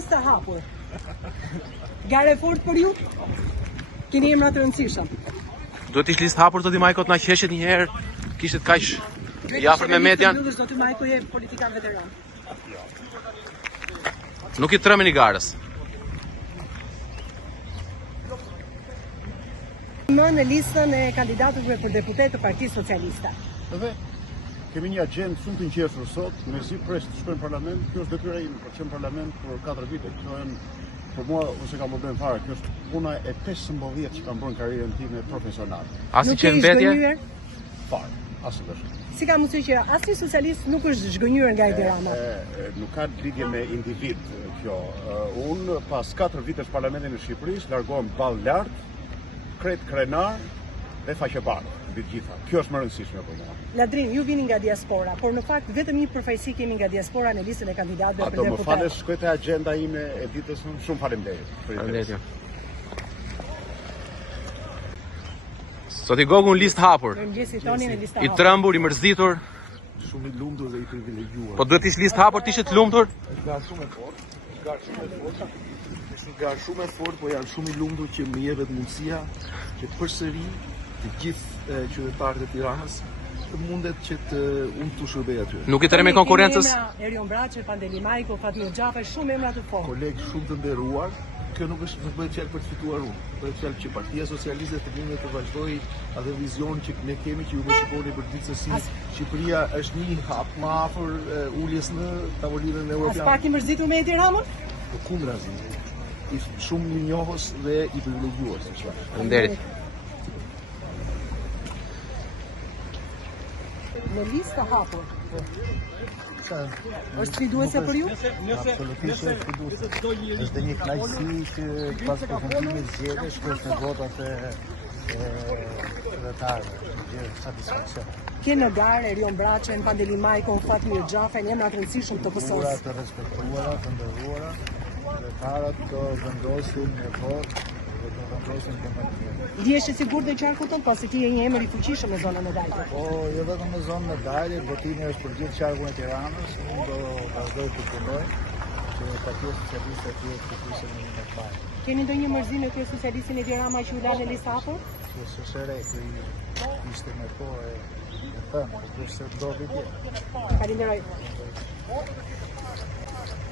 listë të hapur. Gare fort për ju? Keni emra të rëndësishëm. Duhet ishtë listë hapur të di Majko të na qeshet një herë, kishtet kaq i afër me median. Do të Majko je politikan veteran. Nuk i trëmin i garës. Më në listën e kandidatëve për deputet të Partisë Socialiste. Dhe kemi një agjendë shumë të nqeshur sot, mezi pres të shkojmë në parlament. Kjo është detyra ime për të qenë në parlament për 4 vite. Kjo për mua ose kam problem fare. Kjo është puna e 15 vjet që kam bërë në karrierën time profesionale. Asi që mbetje? Fare, asnjëherë. Si ka mundësi që asnjë socialist nuk është zhgënjur nga Edi Rama? Nuk ka lidhje me individ kjo. Unë pas 4 vitesh parlamentin e Shqipërisë largohem ballë lart, kret krenar dhe faqebar. Gjitha. Kjo është më rëndësishme për mua. Ladrin, ju vini nga diaspora, por në fakt vetëm një përfaqësi kemi nga diaspora në listën e kandidatëve për deputet. Ato më falë, shkoj te agjenda ime e ditës, shumë faleminderit. Faleminderit. Sot i gogun listë hapur. I trembur, i mërzitur. Shumë i lumtur dhe i privilegjuar. Po duhet ishte listë hapur, ishte të lumtur? Është garë shumë e fortë. Është garë shumë e fortë, po janë shumë i lumtur që më jepet mundësia që përsëri të gjithë qytetarët e Tiranës të mundet që unë të shërbej aty. Nuk i tërë me konkurrencës? Erion Braçe, Pandeli Majko, Fatmir Xhafaj, shumë emra të fortë. Kolegë shumë të nderuar, kjo nuk bëhet fjalë për të fituar unë. Bëhet fjalë që Partia Socialiste të vijë të vazhdojë atë vizion që ne kemi që ju më shikoni për ditë se si Shqipëria është një hap më afër uljes në tavolinën evropiane. As pak i mërzitur me Edi Ramën? Po kundrazi. Shumë i njohës dhe i privilegjuar, si çfarë. Faleminderit. Në listë të hapur. Është sfiduese për ju? Absolutisht është sfiduese. Është një kënaqësi që pas përfundimit zgjedhjes shkosh në votat e qytetarëve. Gjë satisfaksion. Ke në garë Erion Braçen, Pandeli Majkon, Fatmir Xhafaj, emra të rëndësishëm të PS-së. Të respektuara, të nderuara, qytetarët të vendosin në votë. Ndihesh i sigurt dhe qarku tënd, pasi ti je një emër i fuqishëm në zonën e Dajrit. Po, jo vetëm në zonën e Dajrit, votimi është për gjithë qarkun e Tiranës. Unë do vazhdoj të punoj që Partia Socialiste të jetë fuqishëm në një parë. Keni ndonjë mërzi me këtë socialistin Edi Rama që u la në listë hapur? Sëre, ishte me kohë e thënë, është do vite. Falenderoj.